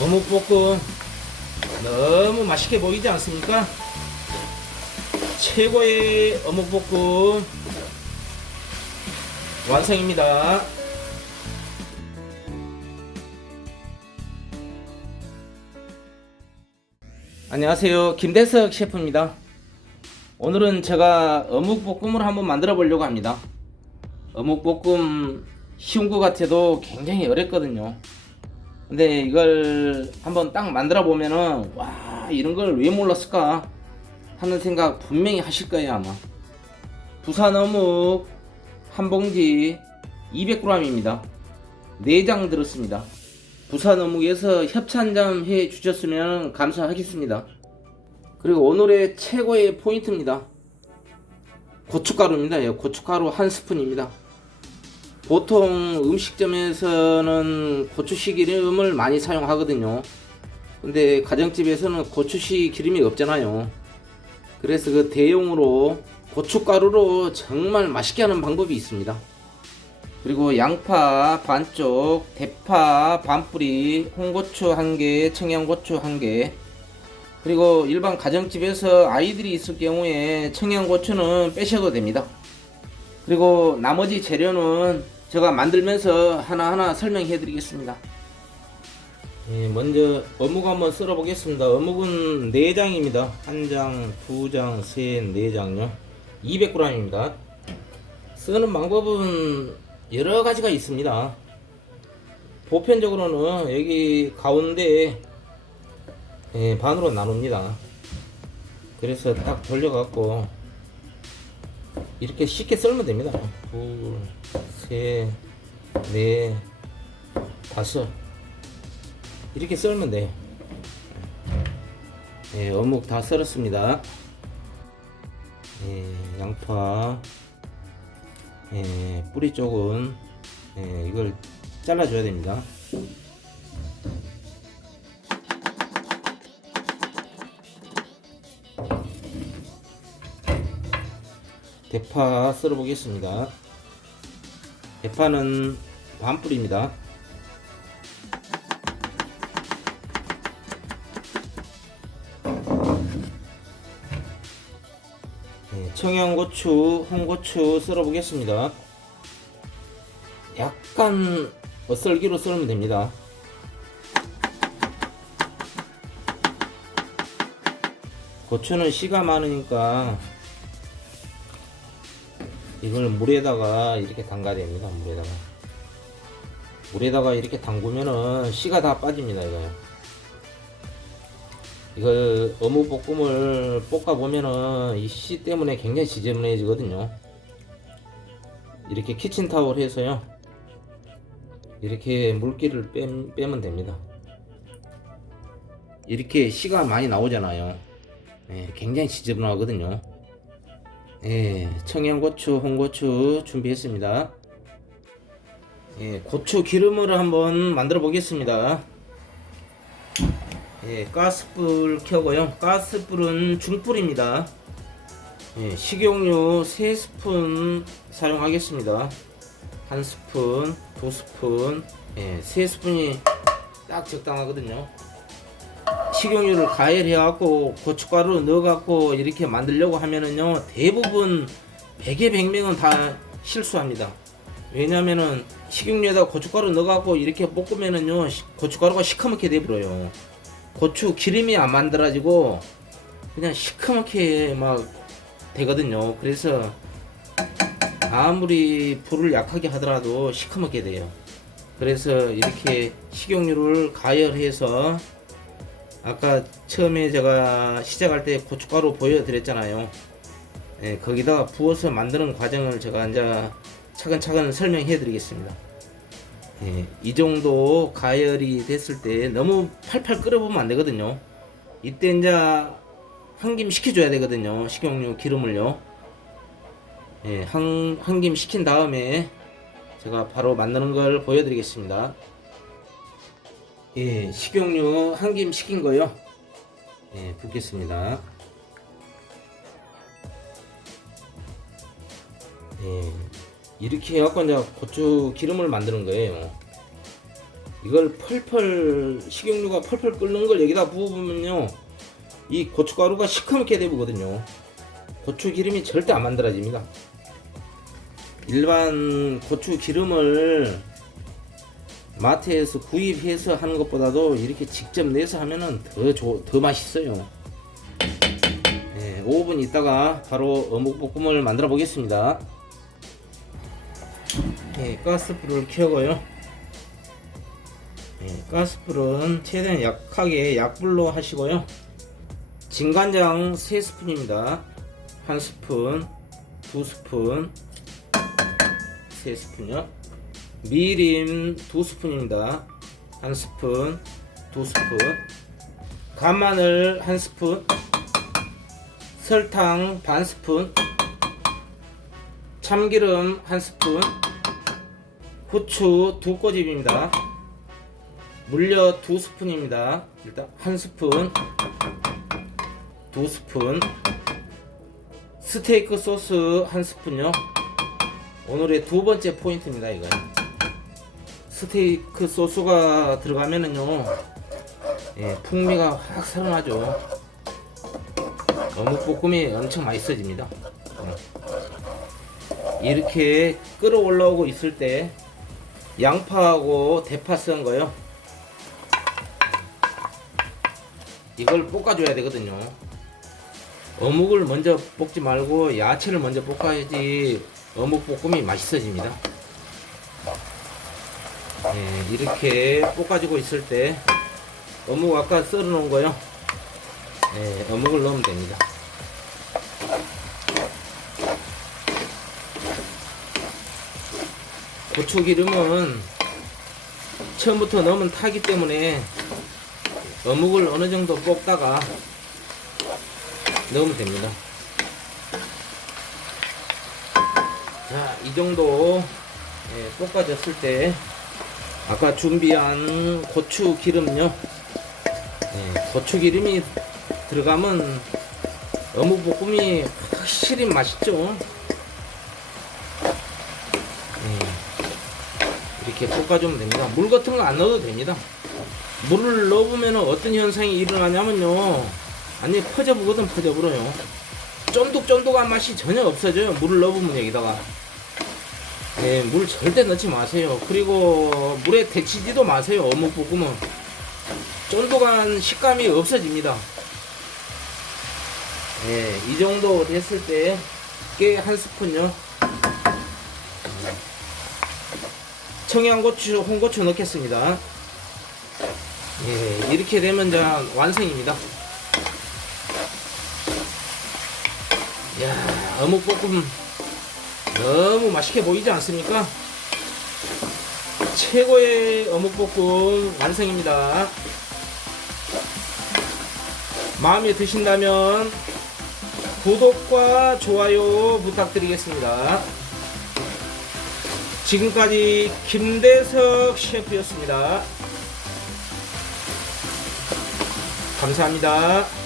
어묵볶음 너무 맛있게 보이지 않습니까? 최고의 어묵볶음 완성입니다. 안녕하세요. 김대석 셰프입니다. 오늘은 제가 어묵볶음을 한번 만들어 보려고 합니다. 어묵볶음 쉬운 것 같아도 굉장히 어렵거든요. 근데 이걸 한번 딱 만들어 보면은 와 이런 걸 왜 몰랐을까 하는 생각 분명히 하실 거예요 아마. 부산 어묵 한 봉지 200g입니다. 4장 들었습니다. 부산 어묵에서 협찬 좀 해 주셨으면 감사하겠습니다. 그리고 오늘의 최고의 포인트입니다. 고춧가루입니다. 예, 고춧가루 한 스푼입니다. 보통 음식점에서는 고추씨 기름을 많이 사용하거든요. 근데 가정집에서는 고추씨 기름이 없잖아요. 그래서 그 대용으로 고춧가루로 정말 맛있게 하는 방법이 있습니다. 그리고 양파 반쪽, 대파 반뿌리, 홍고추 한 개, 청양고추 한 개. 그리고 일반 가정집에서 아이들이 있을 경우에 청양고추는 빼셔도 됩니다. 그리고 나머지 재료는 제가 만들면서 하나하나 설명해 드리겠습니다. 예, 먼저 어묵 한번 썰어 보겠습니다. 어묵은 4장입니다. 1장, 2장, 3, 4장요. 200g입니다. 쓰는 방법은 여러 가지가 있습니다. 보편적으로는 여기 가운데 예, 반으로 나눕니다. 그래서 딱 돌려갖고 이렇게 쉽게 썰면 됩니다. 둘, 셋, 넷, 다섯. 이렇게 썰면 돼요. 예, 어묵 다 썰었습니다. 예, 양파, 예, 뿌리 쪽은 예, 이걸 잘라줘야 됩니다. 대파 썰어 보겠습니다. 대파는 반 뿌리입니다. 네, 청양고추, 홍고추 썰어 보겠습니다. 약간 어썰기로 썰면 됩니다. 고추는 씨가 많으니까 이걸 물에다가 이렇게 담가야 됩니다. 물에다가 물에다가 이렇게 담그면은 씨가 다 빠집니다. 이거 이걸 어묵 볶음을 볶아 보면은 이 씨 때문에 굉장히 지저분해지거든요. 이렇게 키친타올 해서요. 이렇게 물기를 빼, 빼면 됩니다. 이렇게 씨가 많이 나오잖아요. 네, 굉장히 지저분하거든요. 예, 청양고추, 홍고추 준비했습니다. 예, 고추 기름을 한번 만들어 보겠습니다. 예, 가스불 켜고요. 가스불은 중불입니다. 예, 식용유 3스푼 사용하겠습니다. 한 스푼, 두 스푼, 예, 세 스푼이 딱 적당하거든요. 식용유를 가열해갖고 고춧가루 넣어갖고 이렇게 만들려고 하면은요 대부분 100에 100명은 다 실수합니다. 왜냐면은 식용유에다 고춧가루 넣어갖고 이렇게 볶으면은요 시- 고춧가루가 시커멓게 돼버려요. 고추 기름이 안 만들어지고 그냥 시커멓게 막 되거든요. 그래서 아무리 불을 약하게 하더라도 시커멓게 돼요. 그래서 이렇게 식용유를 가열해서 아까 처음에 제가 시작할 때 고춧가루 보여드렸잖아요. 예, 거기다가 부어서 만드는 과정을 제가 이제 차근차근 설명해 드리겠습니다. 예, 이 정도 가열이 됐을 때 너무 팔팔 끓여보면 안 되거든요. 이때 이제 한김 식혀줘야 되거든요. 식용유 기름을요. 예, 한, 한김 식힌 다음에 제가 바로 만드는 걸 보여드리겠습니다. 예, 식용유 한 김 식힌 거요. 예, 붓겠습니다. 예, 이렇게 해갖고 이제 고추 기름을 만드는 거예요. 이걸 펄펄 식용유가 펄펄 끓는 걸 여기다 부어보면요 이 고춧가루가 시커멓게 되거든요 고추 기름이 절대 안 만들어집니다 일반 고추 기름을 마트에서 구입해서 하는 것보다도 이렇게 직접 내서 하면은 더, 좋- 더 맛있어요 네, 5분 있다가 바로 어묵볶음을 만들어 보겠습니다 네, 가스불을 켜고요 네, 가스불은 최대한 약하게 약불로 하시고요. 진간장 3스푼입니다. 1스푼, 2스푼, 3스푼이요. 미림 2스푼입니다. 1스푼, 2스푼. 간마늘 1스푼. 설탕 반 스푼. 참기름 1스푼. 후추 2꼬집입니다. 물엿 두 스푼입니다. 일단 한 스푼, 두 스푼, 스테이크 소스 한 스푼요. 오늘의 두 번째 포인트입니다. 이거 스테이크 소스가 들어가면은요, 예, 풍미가 확 살아나죠. 어묵볶음이 엄청 맛있어집니다. 예. 이렇게 끓어올라오고 있을 때 양파하고 대파 쓴 거요. 이걸 볶아줘야 되거든요. 어묵을 먼저 볶지 말고 야채를 먼저 볶아야지 어묵 볶음이 맛있어집니다. 예, 이렇게 볶아주고 있을 때 어묵 아까 썰어 놓은 거요. 예, 어묵을 넣으면 됩니다. 고추 기름은 처음부터 넣으면 타기 때문에 어묵을 어느 정도 볶다가 넣으면 됩니다. 자, 이 정도 예, 볶아졌을 때 아까 준비한 고추 기름요. 예, 고추 기름이 들어가면 어묵 볶음이 확실히 맛있죠. 예, 이렇게 볶아주면 됩니다. 물 같은 거 안 넣어도 됩니다. 물을 넣으면 어떤 현상이 일어나냐면요. 아니 퍼져보거든 퍼져버려요. 쫀득쫀득한 맛이 전혀 없어져요. 물을 넣으면 여기다가. 네, 물 절대 넣지 마세요. 그리고 물에 데치지도 마세요. 어묵 볶음은. 쫀득한 식감이 없어집니다. 네, 이 정도 됐을 때 깨 한 스푼요. 청양고추, 홍고추 넣겠습니다. 예, 이렇게 되면 완성입니다. 야, 어묵 볶음 너무 맛있게 보이지 않습니까? 최고의 어묵볶음 완성입니다. 마음에 드신다면 구독과 좋아요 부탁드리겠습니다. 지금까지 김대석 셰프였습니다. 감사합니다.